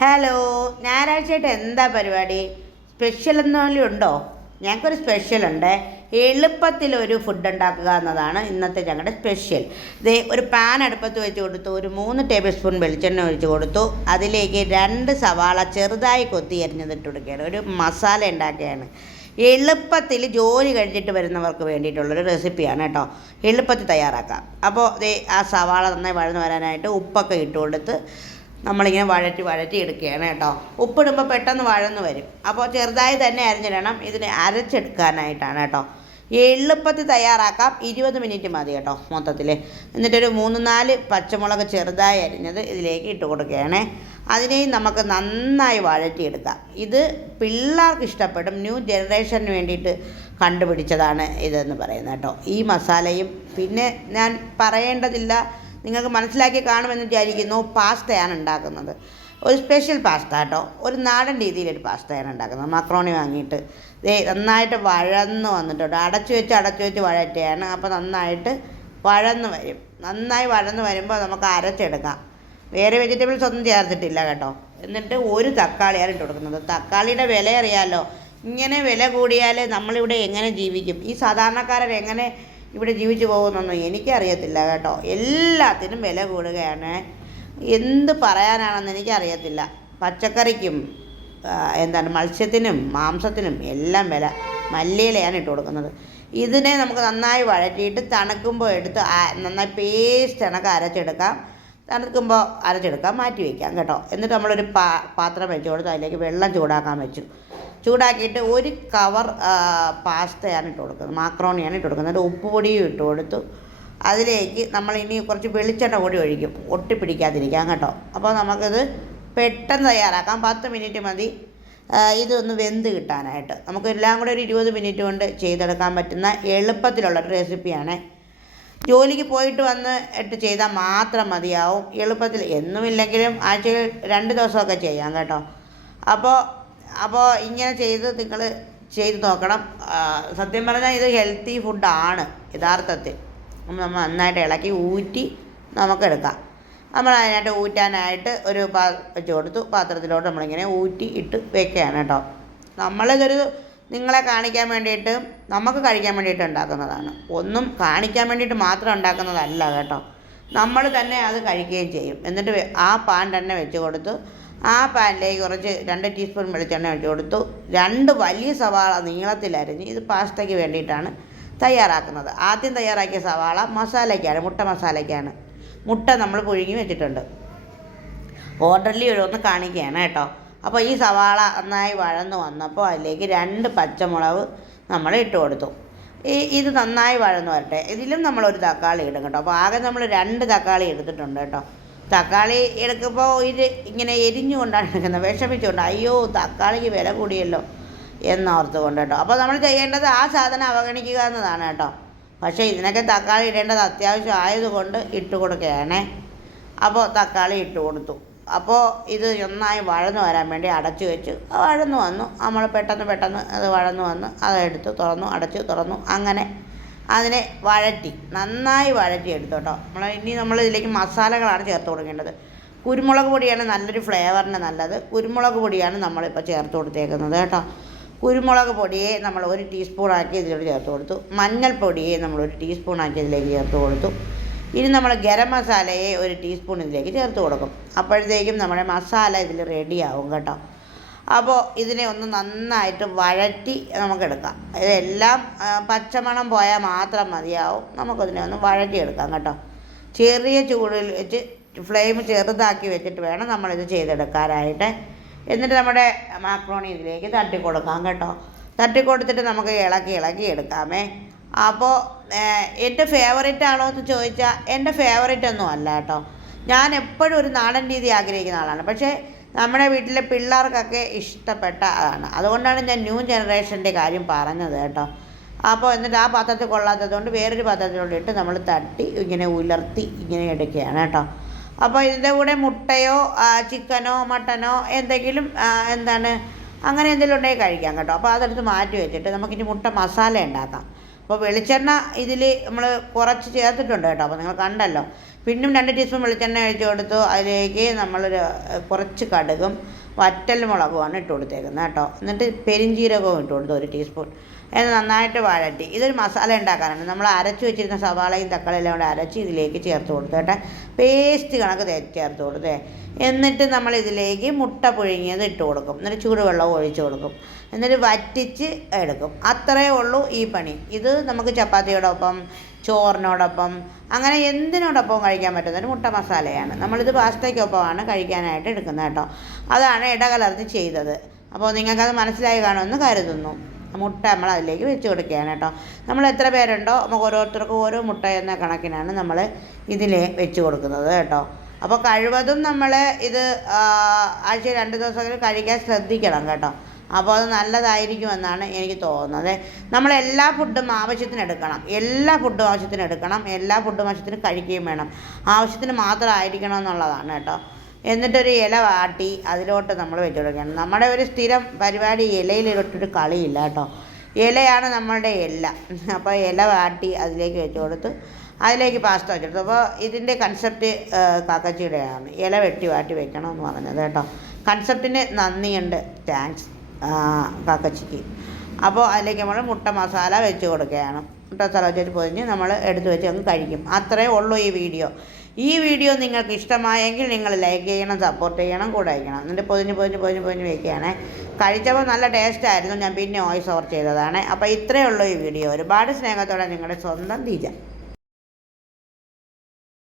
Hello, ഞായറാഴ്ചയായിട്ട് എന്താ പരിപാടി? Special എന്തെങ്കിലും ഉണ്ടോ? ഞങ്ങൾക്കൊരു സ്പെഷ്യലുണ്ട്. എളുപ്പത്തിലൊരു ഫുഡ് ഉണ്ടാക്കുക എന്നതാണ് ഇന്നത്തെ ഞങ്ങളുടെ സ്പെഷ്യൽ. ഒരു പാൻ അടുപ്പത്ത് വെച്ച് കൊടുത്തു, ഒരു 3 ടേബിൾ സ്പൂൺ വെളിച്ചെണ്ണ ഒഴിച്ച് കൊടുത്തു. അതിലേക്ക് 2 സവാള ചെറുതായി കൊത്തി അരിഞ്ഞതിട്ട് കൊടുക്കുകയാണ്. ഒരു മസാല ഉണ്ടാക്കുകയാണ്. എളുപ്പത്തിൽ ജോലി കഴിഞ്ഞിട്ട് വരുന്നവർക്ക് വേണ്ടിയിട്ടുള്ളൊരു റെസിപ്പിയാണ് കേട്ടോ. എളുപ്പത്തിൽ തയ്യാറാക്കാം. അപ്പോൾ ആ സവാള നന്നായി വഴന്ന് വരാനായിട്ട് ഉപ്പൊക്കെ ഇട്ട് കൊടുത്ത് നമ്മളിങ്ങനെ വഴറ്റി എടുക്കുകയാണ് കേട്ടോ. ഉപ്പിടുമ്പോൾ പെട്ടെന്ന് വഴന്ന് വരും. അപ്പോൾ ചെറുതായി തന്നെ അരിഞ്ഞിടണം. ഇതിനെ അരച്ചെടുക്കാനായിട്ടാണ് കേട്ടോ. എളുപ്പത്തിൽ തയ്യാറാക്കാം. 20 മിനിറ്റ് മതി കേട്ടോ മൊത്തത്തിൽ. എന്നിട്ടൊരു 3-4 പച്ചമുളക് ചെറുതായി അരിഞ്ഞത് ഇതിലേക്ക് ഇട്ട് കൊടുക്കുകയാണ്. അതിനെയും നമുക്ക് നന്നായി വഴറ്റിയെടുക്കാം. ഇത് പിള്ളേർക്ക് ഇഷ്ടപ്പെടും. ന്യൂ ജനറേഷന് വേണ്ടിയിട്ട് കണ്ടുപിടിച്ചതാണ് ഇതെന്ന് പറയുന്നത് കേട്ടോ. ഈ മസാലയും പിന്നെ ഞാൻ പറയേണ്ടതില്ല, നിങ്ങൾക്ക് മനസ്സിലാക്കി കാണുമെന്ന് വിചാരിക്കുന്നു. പാസ്തയാണ് ഉണ്ടാക്കുന്നത്. ഒരു സ്പെഷ്യൽ പാസ്ത കേട്ടോ. ഒരു നാടൻ രീതിയിലൊരു പാസ്തയാണ് ഉണ്ടാക്കുന്നത്. മക്രോണി വാങ്ങിയിട്ട് നന്നായിട്ട് വഴന്ന് വന്നിട്ടുണ്ട്. അടച്ചു വെച്ച് വഴറ്റുകയാണ്. അപ്പോൾ നന്നായിട്ട് വഴന്ന് വരും. നന്നായി വഴന്ന് വരുമ്പോൾ നമുക്ക് അരച്ചെടുക്കാം. വേറെ വെജിറ്റബിൾസ് ഒന്നും ചേർത്തിട്ടില്ല കേട്ടോ. എന്നിട്ട് ഒരു തക്കാളിയാണ് ഇട്ട് കൊടുക്കുന്നത്. തക്കാളിയുടെ വില അറിയാമല്ലോ. ഇങ്ങനെ വില കൂടിയാൽ നമ്മളിവിടെ എങ്ങനെ ജീവിക്കും? ഈ സാധാരണക്കാരൻ എങ്ങനെ ഇവിടെ ജീവിച്ചു പോകുന്നൊന്നും എനിക്കറിയത്തില്ല കേട്ടോ. എല്ലാത്തിനും വില കൂടുകയാണ്. എന്ത് പറയാനാണെന്ന് എനിക്കറിയത്തില്ല. പച്ചക്കറിക്കും മത്സ്യത്തിനും മാംസത്തിനും എല്ലാം വില. മല്ലിയിലയാണ് ഇട്ട് കൊടുക്കുന്നത്. ഇതിനെ നമുക്ക് നന്നായി വഴറ്റിയിട്ട് തണുക്കുമ്പോൾ എടുത്ത് നന്നായി പേസ്റ്റ് കണക്ക് അരച്ചെടുക്കാം. തണുക്കുമ്പോൾ അരച്ചെടുക്കാം, മാറ്റി വയ്ക്കാം കേട്ടോ. എന്നിട്ട് നമ്മളൊരു പാത്രം വെച്ച് കൊടുത്ത് അതിലേക്ക് വെള്ളം ചൂടാക്കാൻ വെച്ചു. ചൂടാക്കിയിട്ട് ഒരു കവർ പാസ്തയാണ് ഇട്ട് കൊടുക്കുന്നത്, മാക്രോണിയാണ് ഇട്ട് കൊടുക്കുന്നത്. ഉപ്പ് പൊടിയും ഇട്ട് കൊടുത്തു. അതിലേക്ക് നമ്മൾ ഇനി കുറച്ച് വെളിച്ചെണ്ണ കൂടി ഒഴിക്കും, ഒട്ടിപ്പിടിക്കാതിരിക്കാം കേട്ടോ. അപ്പോൾ നമുക്കിത് പെട്ടെന്ന് തയ്യാറാക്കാം. 10 മിനിറ്റ് മതി ഇതൊന്ന് വെന്ത് കിട്ടാനായിട്ട്. നമുക്ക് എല്ലാം കൂടെ ഒരു 20 മിനിറ്റ് കൊണ്ട് ചെയ്തെടുക്കാൻ പറ്റുന്ന എളുപ്പത്തിലുള്ളൊരു റെസിപ്പിയാണ്. ജോലിക്ക് പോയിട്ട് വന്നിട്ട് ചെയ്താൽ മാത്രം മതിയാവും. എളുപ്പത്തിൽ എന്നുമില്ലെങ്കിലും ആഴ്ചയിൽ 2 ദിവസമൊക്കെ ചെയ്യാം കേട്ടോ. അപ്പോൾ ഇങ്ങനെ നിങ്ങൾ ചെയ്ത് നോക്കണം. സത്യം പറഞ്ഞാൽ ഇത് ഹെൽത്തി ഫുഡാണ് യഥാർത്ഥത്തിൽ. നമ്മൾ നന്നായിട്ട് ഇളക്കി ഊറ്റി നമുക്കെടുക്കാം. നമ്മൾ അതിനായിട്ട് ഊറ്റാനായിട്ട് ഒരു വെച്ച് കൊടുത്തു. പാത്രത്തിലോട്ട് നമ്മളിങ്ങനെ ഊറ്റി ഇട്ട് വെക്കുകയാണ് കേട്ടോ. നമ്മളിതൊരു നിങ്ങളെ കാണിക്കാൻ വേണ്ടിയിട്ട്, നമുക്ക് കഴിക്കാൻ വേണ്ടിയിട്ട് ഉണ്ടാക്കുന്നതാണ്. ഒന്നും കാണിക്കാൻ വേണ്ടിയിട്ട് മാത്രം ഉണ്ടാക്കുന്നതല്ല കേട്ടോ. നമ്മൾ തന്നെ അത് കഴിക്കുകയും ചെയ്യും. എന്നിട്ട് ആ പാൻ തന്നെ വെച്ച് കൊടുത്തു. ആ പാനിലേക്ക് കുറച്ച് 2 ടീസ്പൂൺ വെളിച്ചെണ്ണ ഒഴിച്ച് കൊടുത്തു. 2 വലിയ സവാള നീളത്തിലരിഞ്ഞ്, ഇത് പാസ്തയ്ക്ക് വേണ്ടിയിട്ടാണ് തയ്യാറാക്കുന്നത്. ആദ്യം തയ്യാറാക്കിയ സവാള മസാലയ്ക്കാണ്, മുട്ട മസാലയ്ക്കാണ്. മുട്ട നമ്മൾ പുഴുങ്ങി വെച്ചിട്ടുണ്ട്. ഓർഡറിൽ ഒന്ന് കാണിക്കുകയാണ് കേട്ടോ. അപ്പോൾ ഈ സവാള നന്നായി വഴന്ന് വന്നപ്പോൾ അതിലേക്ക് 2 പച്ചമുളക് നമ്മൾ ഇട്ട് കൊടുത്തു. ഇത് നന്നായി വഴന്ന് വരട്ടെ. ഇതിലും നമ്മളൊരു തക്കാളി ഇടും കേട്ടോ. അപ്പോൾ ആകെ നമ്മൾ 2 തക്കാളി എടുത്തിട്ടുണ്ട് കേട്ടോ. തക്കാളി എടുക്കുമ്പോൾ ഇത് ഇങ്ങനെ എരിഞ്ഞുകൊണ്ടാണ് എടുക്കുന്നത്, വിഷമിച്ചുകൊണ്ട്. അയ്യോ, തക്കാളിക്ക് വില കൂടിയല്ലോ എന്നോർത്തുകൊണ്ട് കേട്ടോ. അപ്പോൾ നമ്മൾ ചെയ്യേണ്ടത് ആ സാധനം അവഗണിക്കുക എന്നതാണ് കേട്ടോ. പക്ഷേ ഇതിനൊക്കെ തക്കാളി ഇടേണ്ടത് അത്യാവശ്യം ആയതുകൊണ്ട് ഇട്ട് കൊടുക്കുകയാണേ. അപ്പോൾ തക്കാളി ഇട്ട് കൊടുത്തു. അപ്പോൾ ഇത് നന്നായി വഴന്ന് വരാൻ വേണ്ടി അടച്ചു വെച്ച് വഴന്ന് വന്നു. നമ്മൾ പെട്ടെന്ന് അത് വഴന്ന് വന്ന് അതെടുത്ത് തുറന്നു, അടച്ച് തുറന്നു. അങ്ങനെ അതിനെ നന്നായി വഴറ്റിയെടുത്തു കേട്ടോ. നമ്മൾ ഇതിലേക്ക് മസാലകളാണ് ചേർത്ത് കൊടുക്കേണ്ടത്. കുരുമുളക് പൊടിയാണ് നല്ലൊരു ഫ്ലേവറിന് നല്ലത്. കുരുമുളക് പൊടിയാണ് നമ്മളിപ്പോൾ ചേർത്ത് കൊടുത്തേക്കുന്നത് കേട്ടോ. കുരുമുളക് പൊടിയെ നമ്മൾ 1 ടീസ്പൂണാക്കി ഇതിലോട്ട് ചേർത്ത് കൊടുത്തു. മഞ്ഞൾപ്പൊടിയെ നമ്മൾ 1 ടീസ്പൂണാക്കി ഇതിലേക്ക് ചേർത്ത് കൊടുത്തു. ഇനി നമ്മൾ ഗരം മസാലയെ 1 ടീസ്പൂൺ ഇതിലേക്ക് ചേർത്ത് കൊടുക്കും. അപ്പോഴത്തേക്കും നമ്മുടെ മസാല ഇതിൽ റെഡിയാവും കേട്ടോ. അപ്പോൾ ഇതിനെ ഒന്ന് നന്നായിട്ട് വഴറ്റി നമുക്കെടുക്കാം. ഇതെല്ലാം പച്ചമണം പോയാൽ മാത്രം മതിയാവും. നമുക്കതിനെ ഒന്ന് വഴറ്റിയെടുക്കാം കേട്ടോ. ചെറിയ ചൂടിൽ വെച്ച് ഫ്ലെയിം ചെറുതാക്കി വെച്ചിട്ട് വേണം നമ്മളിത് ചെയ്തെടുക്കാനായിട്ട്. എന്നിട്ട് നമ്മുടെ മാക്രോണി ഇതിലേക്ക് തട്ടിക്കൊടുക്കാം കേട്ടോ. തട്ടിക്കൊടുത്തിട്ട് നമുക്ക് ഇളക്കി എടുക്കാമേ. അപ്പോൾ എൻ്റെ ഫേവറേറ്റ് ആണോ എന്ന് ചോദിച്ചാൽ എൻ്റെ ഫേവറേറ്റ് ഒന്നും അല്ല കേട്ടോ. ഞാൻ എപ്പോഴും ഒരു നാടൻ രീതി ആഗ്രഹിക്കുന്ന ആളാണ്. പക്ഷേ നമ്മുടെ വീട്ടിലെ പിള്ളേർക്കൊക്കെ ഇഷ്ടപ്പെട്ട അതാണ്. അതുകൊണ്ടാണ് ഞാൻ ന്യൂ ജനറേഷൻ്റെ കാര്യം പറഞ്ഞത് കേട്ടോ. അപ്പോൾ എന്നിട്ട് ആ പാത്രത്തിൽ കൊള്ളാത്തത് കൊണ്ട് വേറൊരു പാത്രത്തിലോട്ട് ഇട്ട് നമ്മൾ തട്ടി ഇങ്ങനെ ഉലർത്തി ഇങ്ങനെ എടുക്കുകയാണ് കേട്ടോ. അപ്പോൾ ഇതിൻ്റെ കൂടെ മുട്ടയോ ചിക്കനോ മട്ടനോ എന്തെങ്കിലും അങ്ങനെ എന്തെങ്കിലും ഉണ്ടെങ്കിൽ കഴിക്കാം കേട്ടോ. അപ്പോൾ അതെടുത്ത് മാറ്റി വെച്ചിട്ട് നമുക്കിനി മുട്ട മസാല ഉണ്ടാക്കാം. അപ്പോൾ വെളിച്ചെണ്ണ ഇതിൽ നമ്മൾ കുറച്ച് ചേർത്തിട്ടുണ്ട് കേട്ടോ. അപ്പോൾ നിങ്ങൾ കണ്ടല്ലോ. പിന്നും 2 ടീസ്പൂൺ വെളിച്ചെണ്ണ ഒഴിച്ച് കൊടുത്തു. അതിലേക്ക് നമ്മളൊരു കുറച്ച് കടുകും വറ്റൽ മുളകുമാണ് ഇട്ട് കൊടുത്തേക്കുന്നത് കേട്ടോ. എന്നിട്ട് പെരിഞ്ചീരകവും ഇട്ട് കൊടുത്തു 1 ടീസ്പൂൺ. എന്ന് നന്നായിട്ട് വഴറ്റി. ഇതൊരു മസാല ഉണ്ടാക്കാനാണ്. നമ്മൾ അരച്ച് വെച്ചിരുന്ന സവാളയും തക്കാളിയെല്ലാം കൂടെ അരച്ച് ഇതിലേക്ക് ചേർത്ത് കൊടുത്തു കേട്ടോ. പേസ്റ്റ് കണക്ക് ചേർത്ത് കൊടുത്തേ. എന്നിട്ട് നമ്മൾ ഇതിലേക്ക് മുട്ട പുഴുങ്ങിയത് ഇട്ട് കൊടുക്കും. എന്നിട്ട് ചൂടുവെള്ളം ഒഴിച്ച് കൊടുക്കും. എന്നിട്ട് വറ്റിച്ച് എടുക്കും. അത്രയേ ഉള്ളൂ ഈ പണി. ഇത് നമുക്ക് ചപ്പാത്തിയോടൊപ്പം, ചോറിനോടൊപ്പം, അങ്ങനെ എന്തിനോടൊപ്പം കഴിക്കാൻ പറ്റുന്നൊരു മുട്ട മസാലയാണ്. നമ്മളിത് പാസ്തയ്ക്കൊപ്പമാണ് കഴിക്കാനായിട്ട് എടുക്കുന്നത് കേട്ടോ. അതാണ് ഇടകലർന്ന് ചെയ്തത്. അപ്പോൾ നിങ്ങൾക്കത് മനസ്സിലായി കാണുമെന്ന് കരുതുന്നു. മുട്ട നമ്മൾ അതിലേക്ക് വെച്ച് കൊടുക്കുകയാണ് കേട്ടോ. നമ്മൾ എത്ര പേരുണ്ടോ നമുക്ക് ഓരോരുത്തർക്കും ഓരോ മുട്ട എന്ന കണക്കിനാണ് നമ്മൾ ഇതിൽ വെച്ച് കൊടുക്കുന്നത് കേട്ടോ. അപ്പോൾ കഴിവതും നമ്മൾ ഇത് ആഴ്ചയിൽ 2 ദിവസമെങ്കിലും കഴിക്കാൻ ശ്രദ്ധിക്കണം കേട്ടോ. അപ്പോൾ അത് നല്ലതായിരിക്കുമെന്നാണ് എനിക്ക് തോന്നുന്നത്. നമ്മളെല്ലാ ഫുഡും ആവശ്യത്തിന് എടുക്കണം. എല്ലാ ഫുഡും ആവശ്യത്തിന് കഴിക്കുകയും വേണം. ആവശ്യത്തിന് മാത്രമായിരിക്കണം എന്നുള്ളതാണ് കേട്ടോ. എന്നിട്ടൊരു ഇല വാട്ടി അതിലോട്ട് നമ്മൾ വെച്ച് കൊടുക്കണം. നമ്മുടെ ഒരു സ്ഥിരം പരിപാടി ഇലയിലിട്ടൊരു കളിയില്ല കേട്ടോ. ഇലയാണ് നമ്മളുടെ എല്ലാം. അപ്പോൾ ഇല വാട്ടി അതിലേക്ക് വെച്ച് കൊടുത്ത് അതിലേക്ക് പാസ്ത വെച്ചെടുത്തു. അപ്പോൾ ഇതിൻ്റെ കൺസെപ്റ്റ് കാക്കച്ചിയുടെയാണ്. ഇല വെട്ടി വാട്ടി വെക്കണമെന്ന് പറഞ്ഞത് കേട്ടോ. കൺസെപ്റ്റിന് നന്ദിയുണ്ട്. താങ്ക്സ് കാക്കച്ചിക്ക്. അപ്പോൾ അതിലേക്ക് നമ്മൾ മുട്ട മസാല വെച്ച് കൊടുക്കുകയാണ്. മുട്ട മസാല വെച്ചിട്ട് പൊതിഞ്ഞ് നമ്മൾ എടുത്ത് വെച്ച് അങ്ങ് കഴിക്കും. അത്രയേ ഉള്ളൂ ഈ വീഡിയോ. ഈ വീഡിയോ നിങ്ങൾക്ക് ഇഷ്ടമായെങ്കിൽ നിങ്ങൾ ലൈക്ക് ചെയ്യണം, സപ്പോർട്ട് ചെയ്യണം, കൂടെ അയക്കണം. എന്നിട്ട് പൊതിഞ്ഞ് വയ്ക്കുകയാണേ. കഴിച്ചപ്പോൾ നല്ല ടേസ്റ്റായിരുന്നു. ഞാൻ പിന്നെ വോയിസ് ഓവർ ചെയ്തതാണ്. അപ്പോൾ ഇത്രയേ ഉള്ളൂ ഈ വീഡിയോ. ഒരുപാട് സ്നേഹത്തോടെ നിങ്ങളുടെ സ്വന്തം ദീജ.